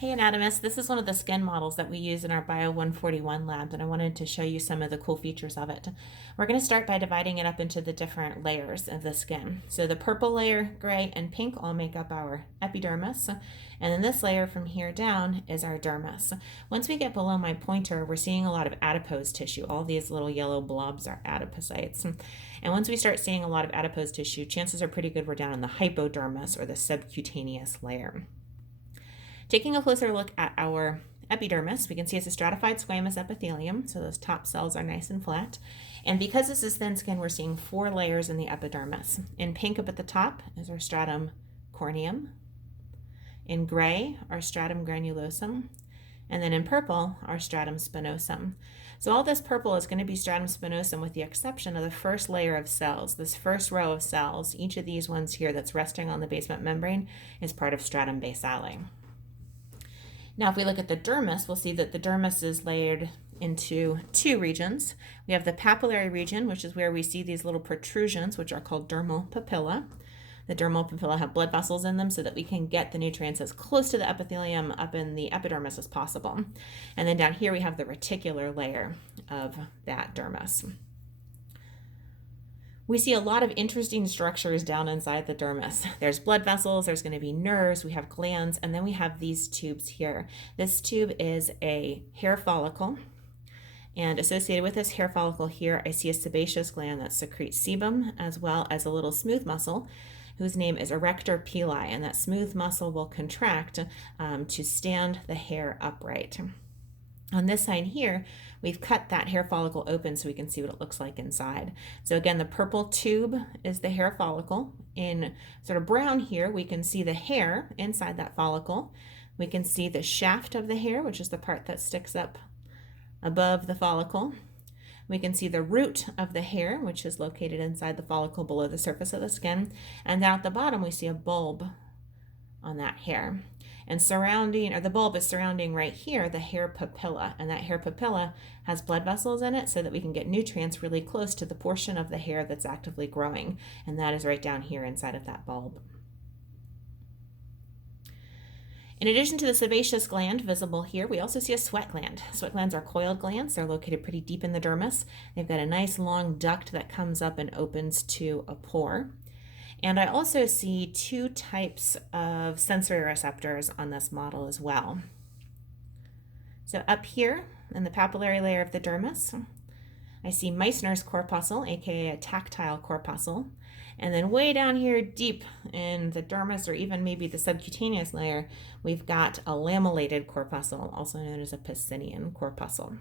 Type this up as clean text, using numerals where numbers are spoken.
Hey Anatomists, this is one of the skin models that we use in our Bio 141 lab, and I wanted to show you some of the cool features of it. We're going to start by dividing it up into the different layers of the skin. So the purple layer, gray, and pink all make up our epidermis, and then this layer from here down is our dermis. Once we get below my pointer, we're seeing a lot of adipose tissue. All these little yellow blobs are adipocytes. And once we start seeing a lot of adipose tissue, chances are pretty good we're down in the hypodermis, or the subcutaneous layer. Taking a closer look at our epidermis, we can see it's a stratified squamous epithelium, so those top cells are nice and flat. And because this is thin skin, we're seeing 4 layers in the epidermis. In pink up at the top is our stratum corneum. In gray, our stratum granulosum. And then in purple, our stratum spinosum. So all this purple is going to be stratum spinosum with the exception of the first layer of cells. This first row of cells, each of these ones here that's resting on the basement membrane, is part of stratum basale. Now, if we look at the dermis, we'll see that the dermis is layered into 2 regions. We have the papillary region, which is where we see these little protrusions, which are called dermal papilla. The dermal papilla have blood vessels in them so that we can get the nutrients as close to the epithelium up in the epidermis as possible. And then down here we have the reticular layer of that dermis. We see a lot of interesting structures down inside the dermis. There's blood vessels, there's going to be nerves, we have glands, and then we have these tubes here. This tube is a hair follicle, and associated with this hair follicle here, I see a sebaceous gland that secretes sebum, as well as a little smooth muscle whose name is erector pili, and that smooth muscle will contract to stand the hair upright. On this side here, we've cut that hair follicle open so we can see what it looks like inside. So again, the purple tube is the hair follicle. In sort of brown here, we can see the hair inside that follicle. We can see the shaft of the hair, which is the part that sticks up above the follicle. We can see the root of the hair, which is located inside the follicle below the surface of the skin. And down at the bottom, we see a bulb on that hair. And surrounding, or the bulb is surrounding right here, the hair papilla. And that hair papilla has blood vessels in it so that we can get nutrients really close to the portion of the hair that's actively growing. And that is right down here inside of that bulb. In addition to the sebaceous gland visible here, we also see a sweat gland. Sweat glands are coiled glands. They're located pretty deep in the dermis. They've got a nice long duct that comes up and opens to a pore. And I also see 2 types of sensory receptors on this model as well. So up here in the papillary layer of the dermis, I see Meissner's corpuscle, aka a tactile corpuscle. And then way down here deep in the dermis, or even maybe the subcutaneous layer, we've got a lamellated corpuscle, also known as a Pacinian corpuscle.